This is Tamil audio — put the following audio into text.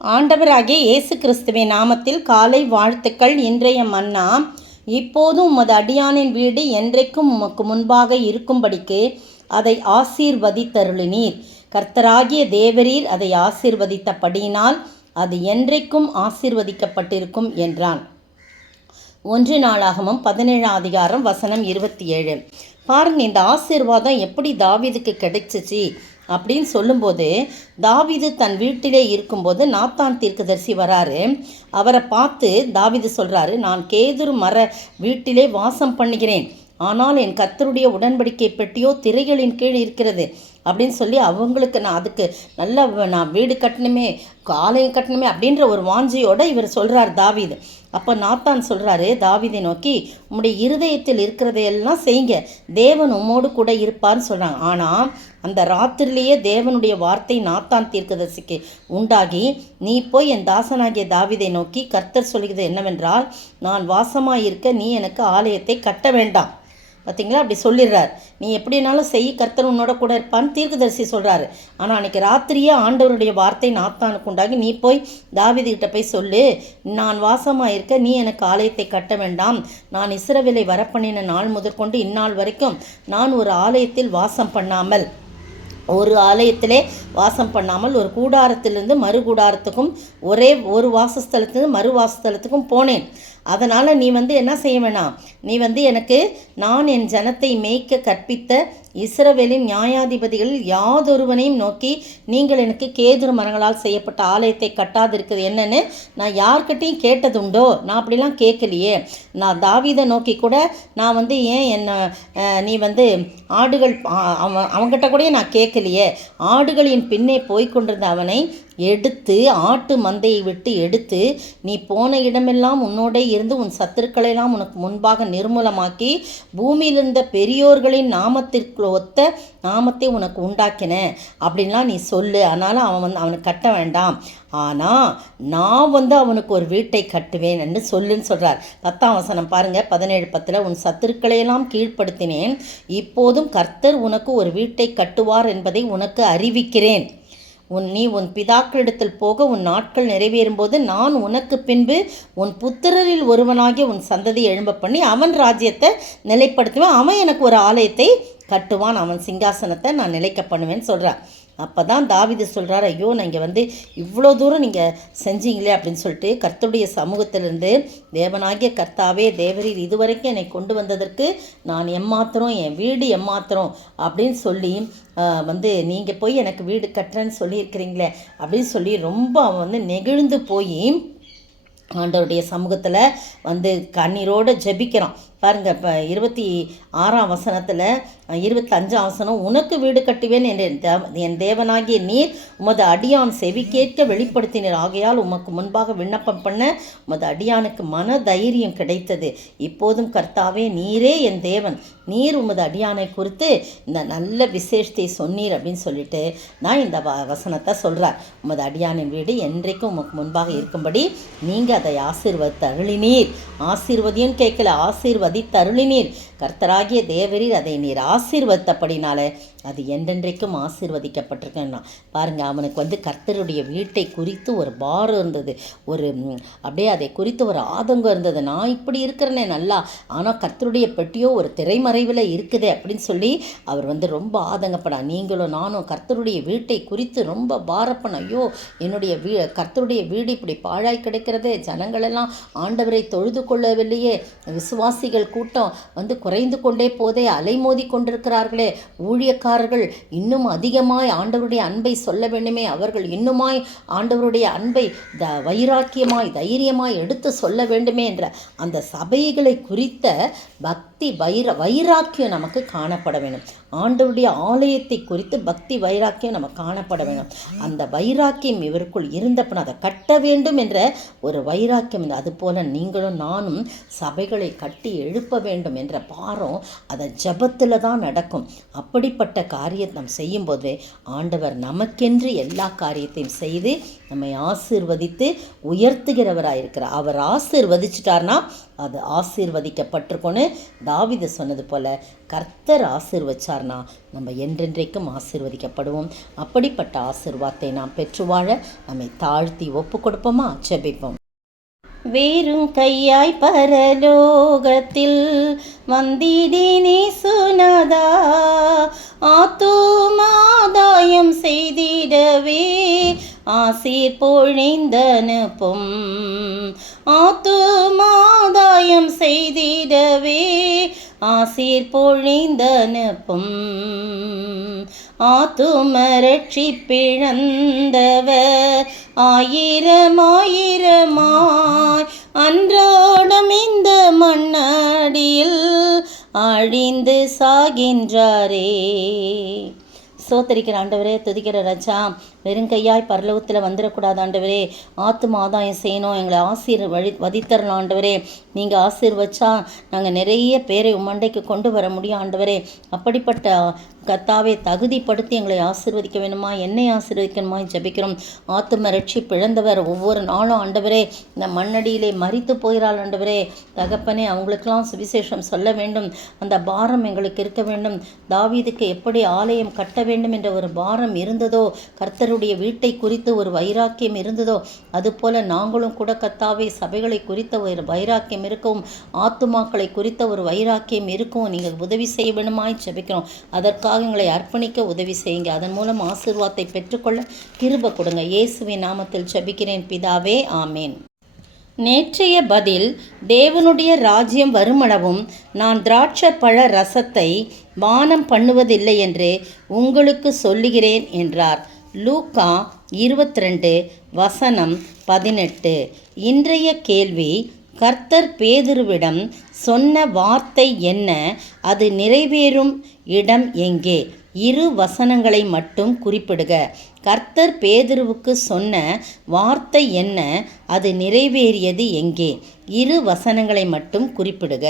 ஆண்டவராகிய இயேசு கிறிஸ்துவின் நாமத்தில் காலை வாழ்த்துக்கள். இன்றைய மன்னா, இப்போதும் உமது அடியானின் வீடு என்றைக்கும் உமக்கு முன்பாக இருக்கும்படிக்கு அதை ஆசீர்வதித்தருளினீர். கர்த்தராகிய தேவரீர் அதை ஆசீர்வதித்தபடியினால் அது என்றைக்கும் ஆசீர்வதிக்கப்பட்டிருக்கும் என்றான். 1 நாளாகமம் 17 அதிகாரம் வசனம் 27. பாருங்க, இந்த ஆசீர்வாதம் எப்படி தாவீதுக்கு கிடைச்சிச்சு அப்படின்னு சொல்லும்போது, தாவீது தன் வீட்டிலே இருக்கும்போது நாத்தான் தீர்க்கதரிசி வராரு. அவரை பார்த்து தாவீது சொல்கிறாரு, நான் கேதுரு மர வீட்டிலே வாசம் பண்ணுகிறேன், ஆனால் என் கர்த்தருடைய உடன்படிக்கை பெட்டியோ திரைகளின் கீழ் இருக்கிறது அப்படின்னு சொல்லி அவங்களுக்கு அதுக்கு நான் வீடு கட்டணுமே, ஆலயம் கட்டணுமே அப்படின்ற ஒரு வாஞ்சியோடு இவர் சொல்கிறார் தாவீது. அப்போ நாத்தான் சொல்கிறாரு தாவீதை நோக்கி, உம்முடைய இருதயத்தில் இருக்கிறதையெல்லாம் செய்யுங்க, தேவன் உம்மோடு கூட இருப்பார்னு சொல்கிறாங்க. ஆனால் அந்த ராத்திரிலேயே தேவனுடைய வார்த்தை நாத்தான் தீர்க்கதரிசிக்கு உண்டாகி, நீ போய் என் தாசனாகிய தாவீதை நோக்கி கர்த்தர் சொல்கிறது என்னவென்றால், நான் வாசமாயிருக்க நீ எனக்கு ஆலயத்தை கட்ட வேண்டாம். பார்த்தீங்களா, அப்படி சொல்லிடுறார். நீ எப்படினாலும் செய், கர்த்தர் உன்னோட கூட இருப்பான்னு தீர்க்கதரிசி சொல்கிறாரு. ஆனால் அன்றைக்கி ராத்திரியே ஆண்டவருடைய வார்த்தை நாத்தானுக்கு உண்டாகி, நீ போய் தாவீதுகிட்ட போய் சொல்லு, நான் வாசமாக இருக்க நீ எனக்கு ஆலயத்தை கட்ட வேண்டாம், நான் இஸ்ரவேலை வரப்பண்ணின நாள் முதற்கொண்டு இந்நாள் வரைக்கும் நான் ஒரு ஆலயத்தில் வாசம் பண்ணாமல், ஒரு ஆலயத்திலே வாசம் பண்ணாமல் ஒரு கூடாரத்திலிருந்து மறு கூடாரத்துக்கும் ஒரு வாசஸ்தலத்துக்கு மறு வாசஸ்தலத்துக்கும் போனேன். அதனால் நீ என்ன செய்ய வேணாம், நீ எனக்கு நான் என் ஜனத்தை மேய்க்க கற்பித்த இஸ்ரவேலின் நியாயாதிபதிகளில் யாதொருவனையும் நோக்கி, நீங்கள் எனக்கு கேதுரு மரங்களால் செய்யப்பட்ட ஆலயத்தை கட்டாதிருக்குது என்னன்னு நான் யார்கிட்டையும் கேட்டதுண்டோ? நான் அப்படிலாம் கேட்கலையே. நான் தாவீதை நோக்கி கூட நான் ஏன் என்ன நீ ஆடுகள் அவங்ககிட்ட கூட நான் கேட்கலையே. ஆடுகளின் பின்னே போய்கொண்டிருந்த அவனை எடுத்து ஆட்டு மந்தையை விட்டு எடுத்து, நீ போன இடமெல்லாம் உன்னோட இருந்து உன் சத்துருக்களெல்லாம் உனக்கு முன்பாக நிர்மூலமாக்கி பூமியிலிருந்த பெரியோர்களின் நாமத்திற்கு ஒத்த நாமத்தை உனக்கு உண்டாக்கின அப்படின்லாம் நீ சொல்லு. அதனால் அவனுக்கு கட்ட வேண்டாம், ஆனால் நான் அவனுக்கு ஒரு வீட்டை கட்டுவேன் என்று சொல்லுன்னு சொல்கிறார். 10ஆம் வசனம் பாருங்கள், 17:10. உன் சத்துருக்களையெல்லாம் கீழ்ப்படுத்தினேன், இப்போதும் கர்த்தர் உனக்கு ஒரு வீட்டை கட்டுவார் என்பதை உனக்கு அறிவிக்கிறேன். நீ உன் பிதாக்களிடத்தில் போக உன் நாட்கள் நிறைவேறும்போது நான் உனக்கு பின்பு உன் புத்திரரில் ஒருவனாகிய உன் சந்ததியை எழும்ப பண்ணி அவன் ராஜ்யத்தை நிலைப்படுத்துவேன், அவன் எனக்கு ஒரு ஆலயத்தை கட்டுவான், அவன் சிங்காசனத்தை நான் நிலைக்க பண்ணுவேன்னு சொல்கிறான். அப்போ தான் தாவீது சொல்கிறார், ஐயோ நீங்கள் இவ்வளோ தூரம் நீங்கள் செஞ்சீங்களே அப்படின்னு சொல்லிட்டு கர்த்தருடைய சமூகத்திலிருந்து, தேவனாகிய கர்த்தாவே தேவரீர் இதுவரைக்கும் என்னை கொண்டு வந்ததற்கு நான் எம்மாத்திரம், என் வீடு எம்மாத்திரம் அப்படின்னு சொல்லி நீங்கள் போய் எனக்கு வீடு கட்டுறேன்னு சொல்லியிருக்கிறீங்களே அப்படின்னு சொல்லி ரொம்ப அவன் நெகிழ்ந்து போய் ஆண்டவருடைய சமூகத்தில் கண்ணீரோடு ஜெபிக்கிறான். பாருங்கள், இப்போ 26ஆம் வசனத்தில் 25ஆம் வசனம், உனக்கு வீடு கட்டுவேன் என் தேவனாகிய நீர் உமது அடியான் செவி கேட்க வெளிப்படுத்தினீர், ஆகையால் உமக்கு முன்பாக விண்ணப்பம் பண்ண உமது அடியானுக்கு மன தைரியம் கிடைத்தது. இப்போதும் கர்த்தாவே நீரே என் தேவன், நீர் உமது அடியானை குறித்து இந்த நல்ல விசேஷத்தை சொன்னீர் அப்படின்னு சொல்லிட்டு நான் இந்த வசனத்தை சொல்கிறார். உமது அடியானின் வீடு என்றைக்கும் உமக்கு முன்பாக இருக்கும்படி நீங்கள் அதை ஆசீர்வதித்தருளினீர். ஆசீர்வதியும் கேட்கல, ஆசீர்வதித்தருளினீர். கர்த்தராகிய தேவரீர் அதை நீர் ஆசீர்வதித்தபடினால அது என்றென்றைக்கும் ஆசீர்வதிக்கப்பட்டிருக்கேன்னா. பாருங்கள், அவனுக்கு கர்த்தருடைய வீட்டை குறித்து ஒரு பாரம் இருந்தது, அப்படியே அதை குறித்து ஒரு ஆதங்கம் இருந்தது. நான் இப்படி இருக்கிறேனே நல்லா, ஆனால் கர்த்தருடைய பெட்டியோ ஒரு திரைமறைவில் இருக்குதே அப்படின்னு சொல்லி அவர் ரொம்ப ஆதங்கப்படா. நீங்களும் நானும் கர்த்தருடைய வீட்டை குறித்து ரொம்ப பாரப்பன. ஐயோ, என்னுடைய கர்த்தருடைய வீடு இப்படி பாழாய் கிடைக்கிறதே, ஜனங்களெல்லாம் ஆண்டவரை தொழுது கொள்ளவில்லையே, விசுவாசிகள் கூட்டம் குறைந்து கொண்டே போதே, அலைமோதி கொண்டிருக்கிறார்களே, ஊழியக்காரர்கள் இன்னும் அதிகமாய் ஆண்டவருடைய அன்பை சொல்ல வேண்டுமே, அவர்கள் இன்னுமாய் ஆண்டவருடைய அன்பை வைராக்கியமாய் தைரியமாய் எடுத்து சொல்ல வேண்டுமே என்ற அந்த சபைகளை குறித்த பக்தி வைராக்கியம் நமக்கு காணப்பட வேணும். ஆண்டவருடைய ஆலயத்தை குறித்து பக்தி வைராக்கியம் நமக்கு காணப்பட வேணும். அந்த வைராக்கியம் இவருக்குள் இருந்தப்போ அதை கட்ட வேண்டும் என்ற ஒரு வைராக்கியம். அதுபோல் நீங்களும் நானும் சபைகளை கட்டி எழுப்ப வேண்டும் என்ற பாரம் அதை ஜபத்தில் தான் நடக்கும். அப்படிப்பட்ட காரியத்தை நாம் செய்யும்போது ஆண்டவர் நமக்கென்று எல்லா காரியத்தையும் செய்து நம்மை ஆசீர்வதித்து உயர்த்துகிறவராயிருக்கிறார். அவர் ஆசீர்வதிச்சிட்டார்னா அது ஆசீர்வதிக்கப்பட்டிருக்கோன்னு தாவீது சொன்னது போல் கர்த்தர் ஆசீர்வச்சார்னா நம்ம என்றென்றைக்கும் ஆசீர்வதிக்கப்படுவோம். அப்படிப்பட்ட ஆசீர்வாதத்தை நாம் பெற்று வாழ நம்மை தாழ்த்தி ஒப்பு கொடுப்போமா? ஜெபிப்போம். வேறும் கையாய் பரலோகத்தில் வந்திடினே சுனதா, ஆத்துமாதாயம் செய்திடவே ஆசீர் பொழிந்தனுப்பும். ஆத்துமாதாயம் செய்திடவே ஆசீர் பொழிந்தனுப்பும். ஆத்துமரட்சி பிழந்தவர் ஆயிரமாயிரமாய் அன்றாடம் இந்த மண்ணடியில் அழிந்து சாகின்றாரே. சோத்தரிக்கிற ஆண்டவரே, துதிக்கிற ராஜா, வெறுங்கையாய் பரலோகத்தில் வந்துடக்கூடாது ஆண்டவரே. ஆத்தும ஆதாயம் செய்யணும், எங்களை வதித்தரணும் ஆண்டவரே. நீங்கள் ஆசீர்வச்சா நாங்கள் நிறைய பேரை உம்மண்டைக்கு கொண்டு வர முடியும் ஆண்டவரே. அப்படிப்பட்ட கர்த்தாவே தகுதிப்படுத்தி எங்களை ஆசீர்வதிக்க வேணுமா, என்னை ஆசீர்வதிக்கணுமா ஜெபிக்கிறோம். ஆத்தும ரட்சி பிழந்தவர் ஒவ்வொரு நாளும் ஆண்டவரே இந்த மண்ணடியிலே மரித்து போகிறாள் ஆண்டவரே. தகப்பனே, அவங்களுக்கெல்லாம் சுவிசேஷம் சொல்ல வேண்டும், அந்த பாரம் எங்களுக்கு இருக்க வேண்டும். தாவீதுக்கு எப்படி ஆலயம் கட்ட வேண்டும் என்ற ஒரு பாரம் இருந்ததோ, கர்த்தருடைய வீட்டை குறித்து ஒரு வைராக்கியம் இருந்ததோ, அதுபோல நாங்களும் கூட கர்த்தாவே சபைகளை குறித்த ஒரு வைராக்கியம் இருக்கவும், ஆத்துமாக்களை குறித்த ஒரு வைராக்கியம் இருக்கவும் நீங்கள் உதவி செய்ய வேண்டுமாய் ஜெபிக்கிறோம். அதற்காக எங்களை அர்ப்பணிக்க உதவி செய்யுங்க. அதன் மூலம் ஆசீர்வாதத்தை பெற்றுக்கொள்ள கிருபை கொடுங்க. இயேசுவின் நாமத்தில் ஜெபிக்கிறேன் பிதாவே, ஆமேன். நேற்றைய பதில், தேவனுடைய ராஜ்யம் வருமளவும் நான் திராட்சை பழ ரசத்தை பானம் பண்ணுவதில்லை என்று உங்களுக்கு சொல்லுகிறேன் என்றார். லூக்கா 22:18. இன்றைய கேள்வி, கர்த்தர் பேதுருவிடம் சொன்ன வார்த்தை என்ன? அது நிறைவேறும் இடம் எங்கே? 2 வசனங்களை மட்டும் குறிப்பிடுக. கர்த்தர் பேதுருவுக்கு சொன்ன வார்த்தை என்ன? அது நிறைவேறியது எங்கே? 2 வசனங்களை மட்டும் குறிப்பிடுக.